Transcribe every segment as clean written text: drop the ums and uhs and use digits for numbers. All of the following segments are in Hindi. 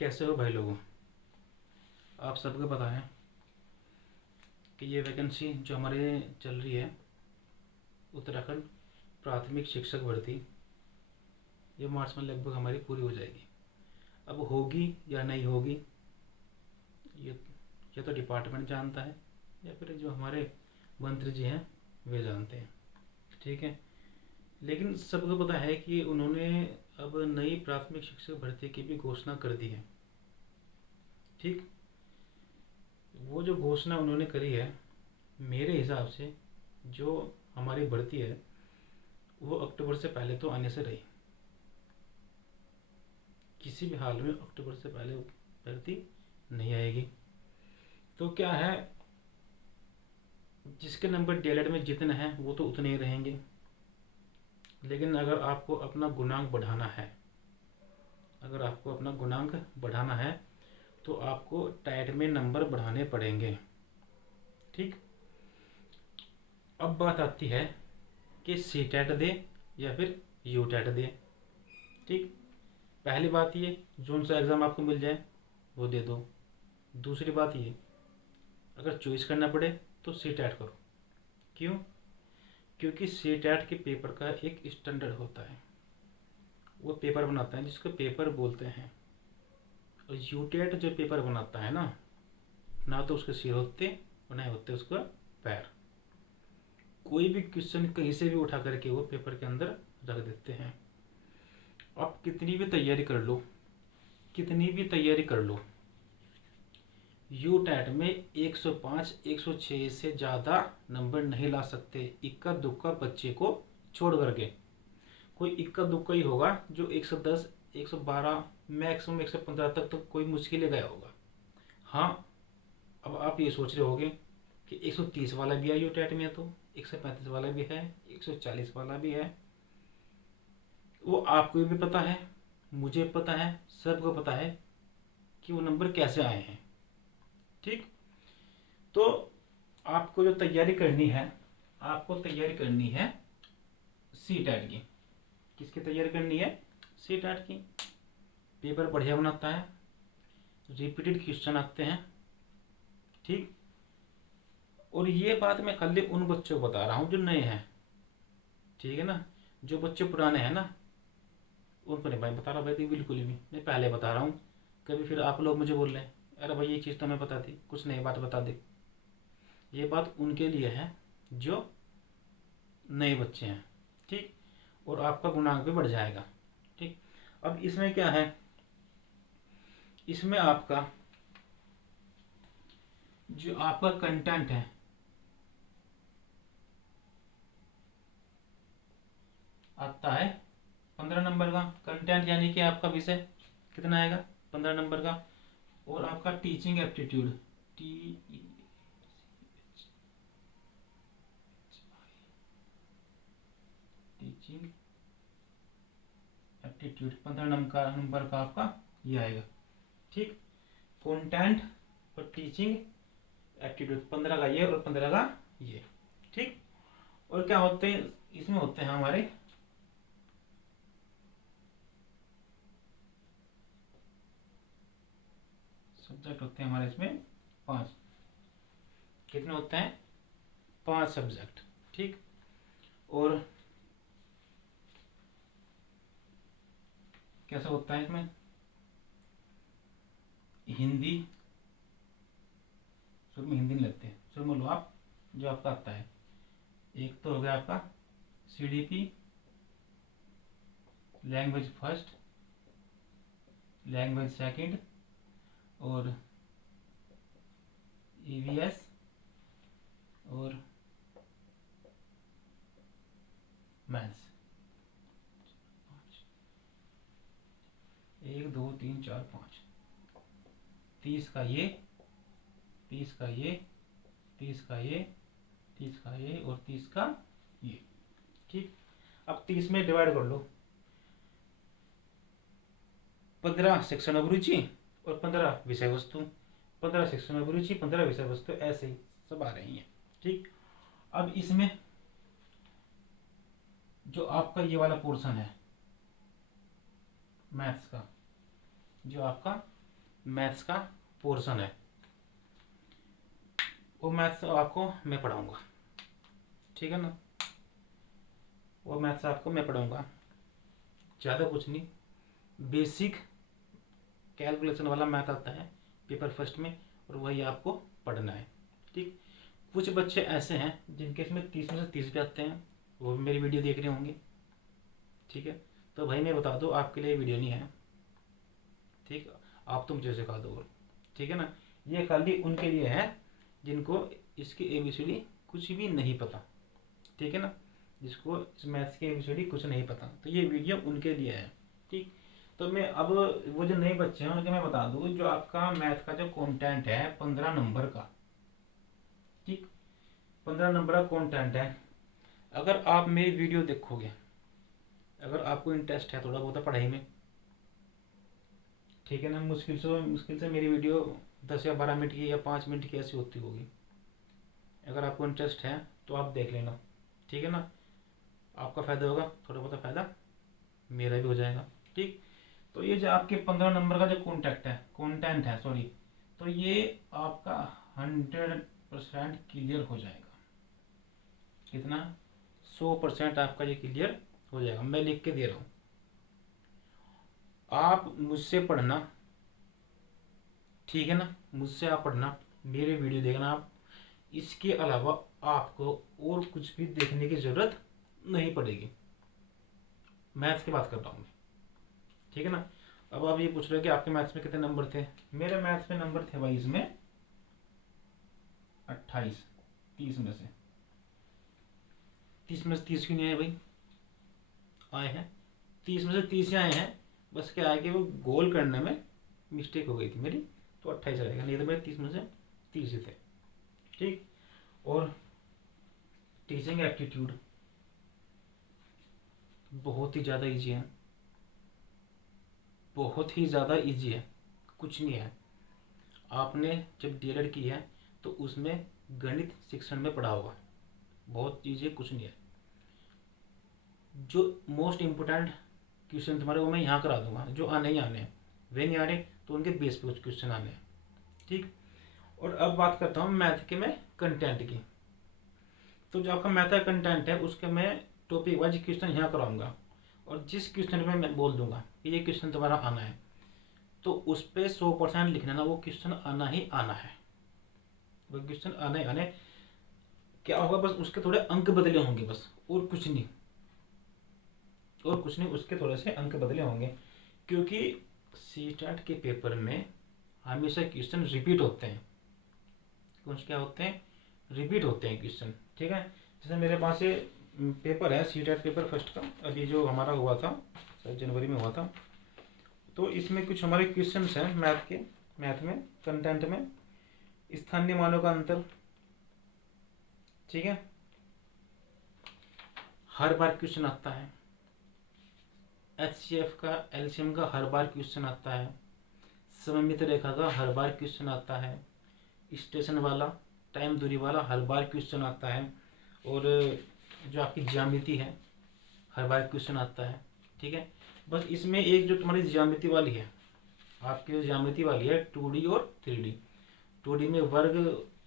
कैसे हो भाई लोगों। आप सबको पता है कि ये वैकेंसी जो हमारे चल रही है उत्तराखंड प्राथमिक शिक्षक भर्ती, ये मार्च में लगभग हमारी पूरी हो जाएगी। अब होगी या नहीं होगी ये तो डिपार्टमेंट जानता है या फिर जो हमारे मंत्री जी हैं वे जानते हैं, ठीक है। लेकिन सबको पता है कि उन्होंने अब नई प्राथमिक शिक्षक भर्ती की भी घोषणा कर दी है, ठीक। वो जो घोषणा उन्होंने करी है, मेरे हिसाब से जो हमारी भर्ती है वो अक्टूबर से पहले तो आने से रही, किसी भी हाल में अक्टूबर से पहले भर्ती नहीं आएगी। तो क्या है, जिसके नंबर डीएलएड में जितने हैं वो तो उतने ही रहेंगे, लेकिन अगर आपको अपना गुणांक बढ़ाना है, अगर आपको अपना गुणांक बढ़ाना है तो आपको टाइट में नंबर बढ़ाने पड़ेंगे, ठीक। अब बात आती है कि सी टैट दे या फिर यू टैट दे, ठीक। पहली बात ये, जोन सा एग्ज़ाम आपको मिल जाए वो दे दो। दूसरी बात ये, अगर चॉइस करना पड़े तो सी टैट करो। क्यों? क्योंकि सी टैट के पेपर का एक स्टैंडर्ड होता है, वो पेपर बनाता है जिसको पेपर बोलते हैं। और यू टैट जो पेपर बनाता है ना तो उसके सिर होते और ना होते उसका पैर। कोई भी क्वेश्चन कहीं से भी उठा करके वो पेपर के अंदर रख देते हैं। आप कितनी भी तैयारी कर लो, कितनी भी तैयारी कर लो, यू टैट में 105 106 से ज़्यादा नंबर नहीं ला सकते, इक्का दुक्का बच्चे को छोड़ करके। कोई इक्का दुक्का ही होगा जो 110 112 मैक्सिमम 115 तक तो कोई मुश्किल गया होगा। हाँ, अब आप ये सोच रहे होगे कि 130 वाला भी है यू टैट में, तो 135 वाला भी है, 140 वाला भी है। वो आपको भी पता है, मुझे पता है, सबको पता है कि वो नंबर कैसे आए हैं, ठीक। तो आपको जो तैयारी करनी है, आपको तैयारी करनी है सी टैट की। किसकी तैयारी करनी है? सी टैट की। पेपर बढ़िया बनाता है, रिपीटेड क्वेश्चन आते हैं, ठीक। और ये बात मैं खाली उन बच्चों को बता रहा हूँ जो नए हैं, ठीक है ना। जो बच्चे पुराने हैं ना उनको नहीं भाई बता रहा भाई, बिल्कुल भी मैं पहले बता रहा हूँ। कभी फिर आप लोग मुझे बोल रहे हैं अरे भाई ये चीज़ तो हमें पता थी, कुछ नई बात बता दे। ये बात उनके लिए है जो नए बच्चे हैं, ठीक। और आपका गुणांक भी बढ़ जाएगा, ठीक। अब इसमें क्या है, इसमें आपका जो आपका कंटेंट है आता है 15 नंबर का कंटेंट, यानी कि आपका विषय कितना आएगा 15 नंबर का। और आपका teaching aptitude teaching aptitude 15 number का आपका ये आएगा, ठीक। कंटेंट और टीचिंग एप्टीट्यूड 15 का ये और 15 का ये, ठीक। और क्या होते हैं इसमें, होते हैं हमारे सब्जेक्ट, होते हैं हमारे इसमें 5। कितने होते हैं? 5 सब्जेक्ट, ठीक। और कैसा होता है इसमें, हिंदी, शुरू में हिंदी नहीं लगते, शुरू में लो आप जो आपका आता है। एक तो हो गया आपका CDP, language first, language second, और ईवीएस, और मैथ्स। 1 2 3 4 5, 30 का ये, 30 का ये, 30 का ये, 30 का ये और 30 का ये, ठीक। अब 30 में डिवाइड कर लो, 15 सेक्शन अभिरुचि और 15 विषय वस्तु, 15 सेक्शन अभिरुचि 15 विषय वस्तु, ऐसे ही सब आ रही हैं, ठीक। अब इसमें जो आपका ये वाला पोर्शन है मैथ्स का, जो आपका मैथ्स का पोर्शन है, वो मैथ्स आपको मैं पढ़ाऊँगा, ठीक है ना। वो मैथ्स आपको मैं पढ़ाऊँगा, ज़्यादा कुछ नहीं, बेसिक कैलकुलेशन वाला मैथ आता है पेपर फर्स्ट में, और वही आपको पढ़ना है, ठीक। कुछ बच्चे ऐसे हैं जिनके इसमें 30 में से 30 भी आते हैं, वो भी मेरी वीडियो देख रहे होंगे, ठीक है। तो भाई मैं बता दूँ, आपके लिए वीडियो नहीं है, ठीक। आप तो मुझे सिखा दो, ठीक है ना। ये खाली उनके लिए है जिनको इसकी ABCD कुछ भी नहीं पता, ठीक है ना, जिसको इस मैथ्स की ABCD कुछ नहीं पता, तो ये वीडियो उनके लिए है, ठीक। तो मैं अब वो जो नए बच्चे हैं उनके मैं बता दूँ, जो आपका मैथ का जो कंटेंट है 15 नंबर का, ठीक, 15 नंबर का कंटेंट है। अगर आप मेरी वीडियो देखोगे, अगर आपको इंटरेस्ट है थोड़ा बहुत पढ़ाई में, ठीक है ना, मुश्किल से मेरी वीडियो 10 या 12 मिनट की या 5 मिनट की ऐसी होती होगी। अगर आपको इंटरेस्ट है तो आप देख लेना, ठीक है ना, आपका फ़ायदा होगा, थोड़ा बहुत फ़ायदा मेरा भी हो जाएगा, ठीक। तो ये जो आपके 15 नंबर का जो कंटेंट है सॉरी, तो ये आपका 100% क्लियर हो जाएगा। कितना? 100% आपका ये क्लियर हो जाएगा, मैं लिख के दे रहा हूँ। आप मुझसे पढ़ना, ठीक है ना, मुझसे आप पढ़ना, मेरे वीडियो देखना आप, इसके अलावा आपको और कुछ भी देखने की ज़रूरत नहीं पड़ेगी। मैथ्स की बात कर रहा हूँ मैं, ठीक है ना। अब आप ये पूछ रहे हो कि आपके मैथ्स में कितने नंबर थे। मेरे मैथ्स में नंबर थे भाई इसमें 28, 30 में से 30 क्यों नहीं आए भाई, आए हैं 30 में से 30 आए हैं, बस क्या है कि वो गोल करने में मिस्टेक हो गई थी मेरी, तो 28 रहेगा, नहीं तो मेरे 30 में से 30 ही थे, ठीक। और टीचिंग एप्टीट्यूड बहुत ही ज़्यादा ईजी है, बहुत ही ज़्यादा ईजी है, कुछ नहीं है। आपने जब DLED की है तो उसमें गणित शिक्षण में पढ़ा होगा, बहुत ईजी है, कुछ नहीं है। जो मोस्ट इम्पोर्टेंट क्वेश्चन तुम्हारे वो मैं यहाँ करा दूंगा, जो आने ही आने हैं, वे नहीं आ रहे तो उनके बेस पे कुछ क्वेश्चन आने हैं, ठीक। और अब बात करता हूँ मैथ के मैं कंटेंट की। तो जो आपका मैथ का कंटेंट है उसके मैं टॉपिक वाइज क्वेश्चन यहाँ कराऊंगा, और जिस क्वेश्चन में मैं बोल दूंगा कि ये क्वेश्चन तुम्हारा आना है, तो उस पर 100% लिखना ना, वो क्वेश्चन आना ही आना है, वो क्वेश्चन आने आने। क्या होगा, बस उसके थोड़े अंक बदले होंगे, बस और कुछ नहीं, और कुछ नहीं, उसके थोड़े से अंक बदले होंगे, क्योंकि CTET के पेपर में हमेशा क्वेश्चन रिपीट होते हैं। कुछ क्या होते हैं, रिपीट होते हैं क्वेश्चन, ठीक है। जैसे मेरे पास ये पेपर है CTET पेपर फर्स्ट का, अभी जो हमारा हुआ था शायद जनवरी में हुआ था, तो इसमें कुछ हमारे क्वेश्चन हैं मैथ में कंटेंट में, स्थानीय मानों का अंतर, ठीक है, हर बार क्वेश्चन आता है। HCF का LCM का हर बार क्वेश्चन आता है। सममित रेखा का हर बार क्वेश्चन आता है। स्टेशन वाला, टाइम दूरी वाला हर बार क्वेश्चन आता है। और जो आपकी ज्यामिति है हर बार क्वेश्चन आता है, ठीक है। बस इसमें एक जो तुम्हारी ज्यामिति वाली है, आपकी जो ज्यामिति वाली है 2D और 3D। 2D में वर्ग,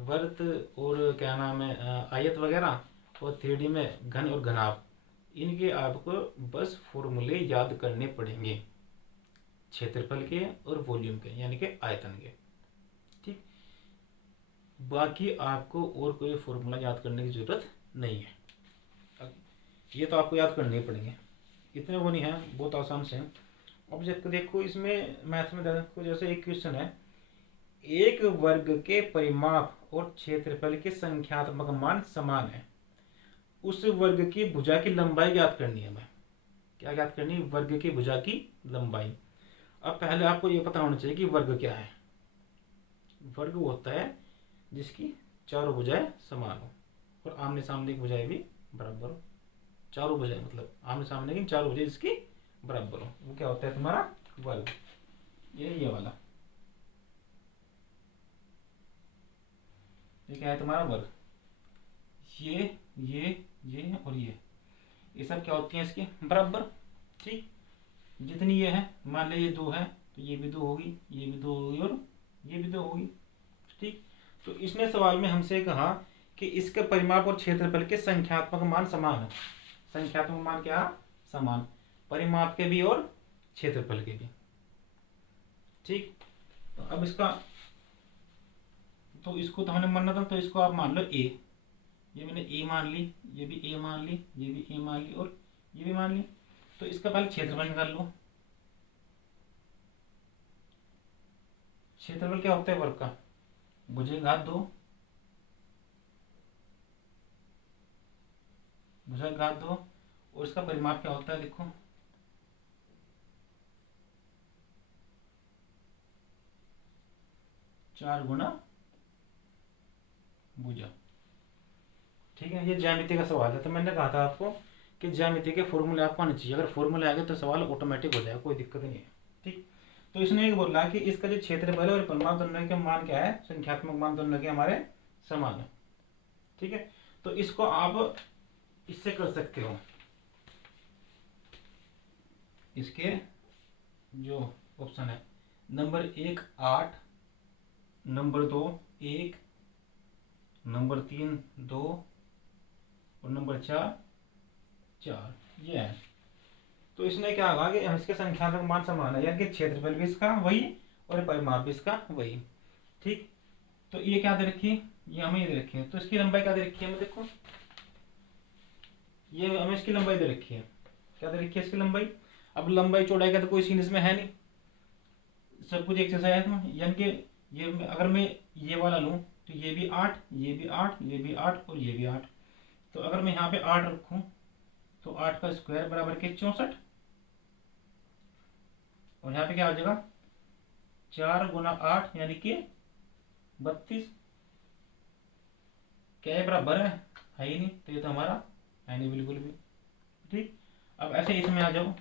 वर्त और क्या नाम है आयत वगैरह, और 3D में घन और घनाभ, इनके आपको बस फॉर्मूले याद करने पड़ेंगे, क्षेत्रफल के और वॉल्यूम के, यानी कि आयतन के, ठीक। बाकी आपको और कोई फॉर्मूला याद करने की ज़रूरत नहीं है, ये तो आपको याद करने ही पड़ेंगे, इतने वो नहीं है, बहुत आसान से हैं। अब जब देखो इसमें मैथ में देखो, जैसे एक क्वेश्चन है, एक वर्ग के परिमाप और क्षेत्रफल के संख्यात्मक मान समान है, उस वर्ग की भुजा की लंबाई ज्ञात करनी है। हमें क्या ज्ञात करनी है, वर्ग की भुजा की लंबाई। अब पहले आपको ये पता होना चाहिए कि वर्ग क्या है। वर्ग वो होता है जिसकी चारों भुजाएं समान हो और आमने सामने की भुजाएं भी बराबर हो। चारों भुजाएं मतलब आमने सामने की चारों भुजाएं जिसकी बराबर हो, वो क्या होता है तुम्हारा वर्ग। ये वाला, ये क्या है तुम्हारा वर्ग। ये और ये सब क्या होती हैं इसके बराबर, ठीक। जितनी ये है, मान लीजिए 2 है तो ये भी 2 होगी, ये भी 2 होगी और ये भी 2 होगी। ठीक, तो इसने सवाल में हमसे कहा कि इसके परिमाप और क्षेत्रफल के संख्यात्मक मान समान है। संख्यात्मक मान क्या, समान, परिमाप के भी और क्षेत्रफल के भी। ठीक, तो अब इसका, तो इसको तो हमने मानना था, तो इसको आप मान लो ए, ये मैंने ए मान ली, ये भी ए मान ली, ये भी ए मान ली और ये भी मान ली। तो इसका पहले क्षेत्रफल निकाल लो। क्षेत्रफल क्या होता है वर्ग का, भुजंगाघात 2, भुजंगाघात 2, और इसका परिमाप क्या होता है, देखो 4 गुना भुजा। ठीक है, ये ज्यामिति का सवाल है। तो मैंने कहा था आपको कि ज्यामिति के फॉर्मूले आपको आने चाहिए, अगर फॉर्मूले आ गए तो सवाल ऑटोमेटिक हो जाएगा, कोई दिक्कत नहीं है। ठीक, तो इसने एक बोला कि इसका जो क्षेत्रफल और परिमाप दोनों के मान क्या है, संख्यात्मक मान दोनों के हमारे समान है। ठीक है, तो इसको आप इससे कर सकते हो, इसके जो ऑप्शन है नंबर 1 8, नंबर 2 1, नंबर 3 2 और नंबर 4 4, ये है। तो इसने क्या कहा कि इसके संख्यात्मक मान समान है, यानी कि क्षेत्रफल भी इसका वही और परिमाप भी इसका वही। ठीक, तो ये क्या दे रखी है, ये हमें ये दे रखी है। तो इसकी लंबाई क्या दे रखी है, हमें देखो, ये हमें इसकी लंबाई दे रखी है, क्या दे रखी है इसकी लंबाई। अब लंबाई चौड़ाई का तो कोई सीन इसमें है नहीं, सब कुछ एक जैसा है। तो यानी कि ये अगर मैं ये वाला लूँ तो ये भी 8, ये भी 8, ये भी 8 और ये भी 8। तो अगर मैं यहाँ पे 8 रखूँ तो 8 का स्क्वायर बराबर के 64, और यहाँ पे क्या हो जाएगा 4 गुना 8 यानी कि 32। क्या ये बराबर है ही नहीं, तो ये तो हमारा है नहीं बिल्कुल भी। ठीक, अब ऐसे इसमें आ जाओ,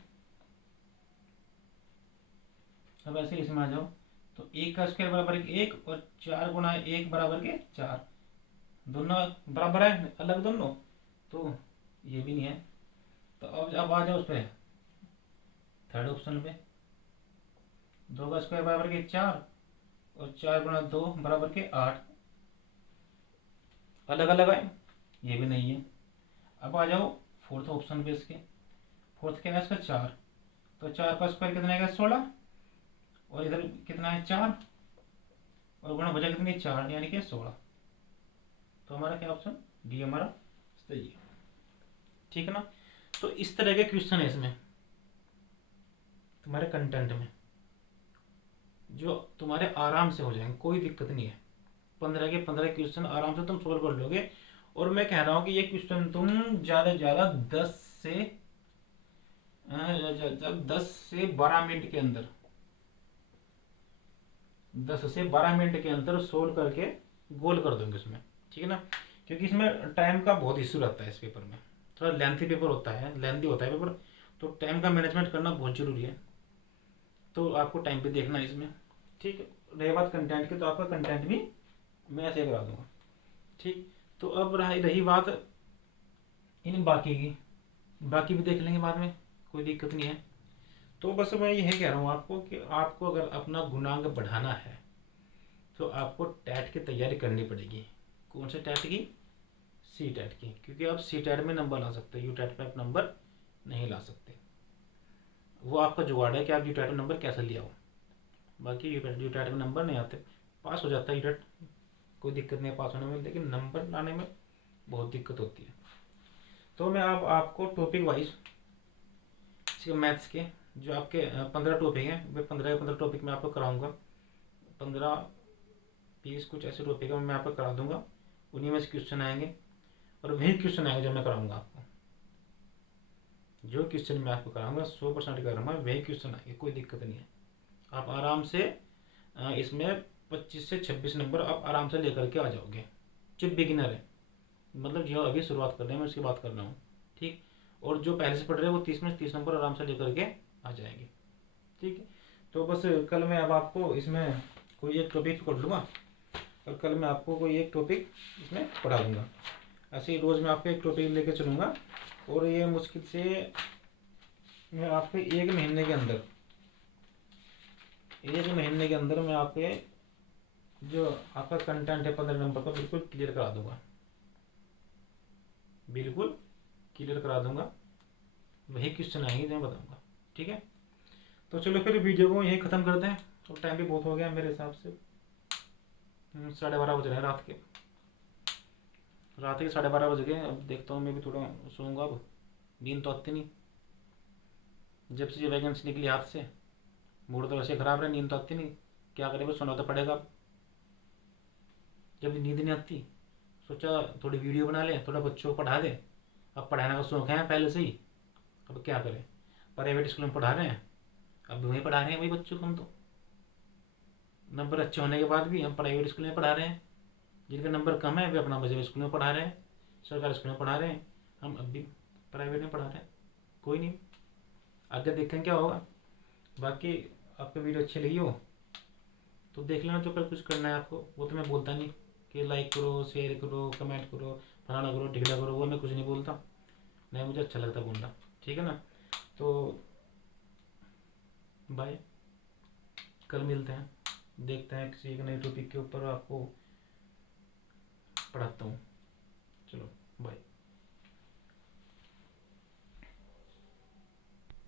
अब ऐसे इसमें आ जाओ, तो 1 का स्क्वायर बराबर के 1 और 4 गुना 1 बराबर के 4, दोनों बराबर है, अलग दोनों, तो ये भी नहीं है। तो अब आ जाओ उस पर, थर्ड ऑप्शन पे, 2 का स्क्वायर बराबर के 4 और 4 गुना 2 बराबर के 8, अलग अलग है, ये भी नहीं है। अब आ जाओ फोर्थ ऑप्शन पे, इसके फोर्थ क्या है इसका 4, तो 4 का स्क्वायर कितना है 16, और इधर कितना है 4, और गुणा भुजा कितनी 4 यानी कि 16। तो हमारा क्या ऑप्शन डी हमारा सही है। ठीक है ना, तो इस तरह के क्वेश्चन है इसमें तुम्हारे कंटेंट में, जो तुम्हारे आराम से हो जाएंगे, कोई दिक्कत नहीं है। 15 के 15 क्वेश्चन आराम से तुम सोल्व कर लोगे। और मैं कह रहा हूँ कि ये क्वेश्चन तुम ज़्यादा से ज़्यादा 10 से 12 मिनट के अंदर, 10 से 12 मिनट के अंदर सोल्व करके गोल कर दोगे उसमें। ठीक है ना, क्योंकि इसमें टाइम का बहुत इशू रहता है, इस पेपर में थोड़ा लेंथी पेपर होता है, लेंथी होता है पेपर, तो टाइम का मैनेजमेंट करना बहुत ज़रूरी है। तो आपको टाइम पे देखना है इसमें। ठीक है, रही बात कंटेंट की, तो आपका कंटेंट भी मैं ऐसे करा दूंगा। ठीक, तो अब रही बात इन बाकी की, बाकी भी देख लेंगे बाद में, कोई दिक्कत नहीं है। तो बस मैं यही कह रहा हूँ आपको कि आपको अगर अपना गुणांक बढ़ाना है तो आपको टैट की तैयारी करनी पड़ेगी। कौन से टैट की, सी टैट की, क्योंकि आप सी टैट में नंबर ला सकते हो, यू टैट में आप नंबर नहीं ला सकते। वो आपका जुगाड़ है कि आप यू टैट में नंबर कैसे ले आओ। बाकी यू टैट में नंबर नहीं आते, पास हो जाता है यू टैट, कोई दिक्कत नहीं है पास होने में, लेकिन नंबर लाने में बहुत दिक्कत होती है। तो मैं अब आपको टॉपिक वाइज मैथ्स के जो आपके 15 टॉपिक हैं, वे 15 टॉपिक मैं आपको कराऊंगा, 15-20 कुछ ऐसे टॉपिक है मैं आपको करा दूंगा। उन्हीं में से क्वेश्चन आएंगे और वही क्वेश्चन आएंगे जो मैं कराऊंगा आपको। जो क्वेश्चन मैं आपको कराऊंगा 100% कराऊंगा, वही क्वेश्चन आएंगे, कोई दिक्कत नहीं है। आप आराम से इसमें 25 से 26 नंबर आप आराम से लेकर के आ जाओगे, जो बिगिनर है, मतलब जो अभी शुरुआत कर रहे हैं मैं उसकी बात कर रहा हूँ। ठीक, और जो पहले से पढ़ रहे हैं वो 30 में 30 नंबर आराम से लेकर के आ जाएंगे। ठीक है, तो बस कल मैं अब आपको इसमें कोई एक टॉपिक पढ़ लूँगा और कल मैं आपको कोई एक टॉपिक इसमें पढ़ा दूँगा। ऐसे ही रोज़ मैं आपको एक टॉपिक लेके चलूँगा, और ये मुश्किल से मैं आपको 1 महीने के अंदर एक महीने के अंदर मैं आपके जो आपका कंटेंट है 15 नंबर का बिल्कुल क्लियर करा दूंगा, बिल्कुल क्लियर करा दूंगा। वही क्वेश्चन आएंगे जो मैं बताऊंगा, ठीक है। तो चलो फिर वीडियो को यही ख़त्म करते हैं, तो टाइम भी बहुत हो गया मेरे हिसाब से, 12:30 बज रहे हैं रात के, 12:30 बज गए। अब देखता हूँ, मैं भी थोड़ा सोऊंगा अब, नींद तो आती नहीं। जब से ये वैकेंसी निकली हाथ से, मूड तो वैसे ख़राब रहा, नींद तो आती नहीं, क्या करें, बस सुना तो पड़ेगा अब। जब नींद नहीं आती, सोचा थोड़ी वीडियो बना लें, थोड़ा बच्चों को पढ़ा दें। अब पढ़ाने का शौक है पहले से ही, अब क्या करें, प्राइवेट स्कूल में पढ़ा रहे हैं, अब वहीं पढ़ा रहे हैं वही बच्चों को हम तो। नंबर अच्छे होने के बाद भी हम प्राइवेट स्कूल में पढ़ा रहे हैं, जिनके नंबर कम है वे अपना बजे स्कूल में पढ़ा रहे हैं, सरकारी स्कूल में पढ़ा रहे हैं, हम अब भी प्राइवेट में पढ़ा रहे हैं। कोई नहीं, आगे देखें क्या होगा। बाकी आपको वीडियो अच्छी लगी हो तो देख लेना, जो कुछ करना है आपको वो तो मैं बोलता नहीं कि लाइक करो, शेयर करो, कमेंट करो, फलाना करो, ढिकला करो, वो मैं कुछ नहीं बोलता, नहीं मुझे अच्छा लगता बोलना, ठीक है ना। तो बाय, कल मिलते हैं, देखते हैं किसी एक नए टॉपिक के ऊपर आपको पढ़ाता हूँ। चलो बाय।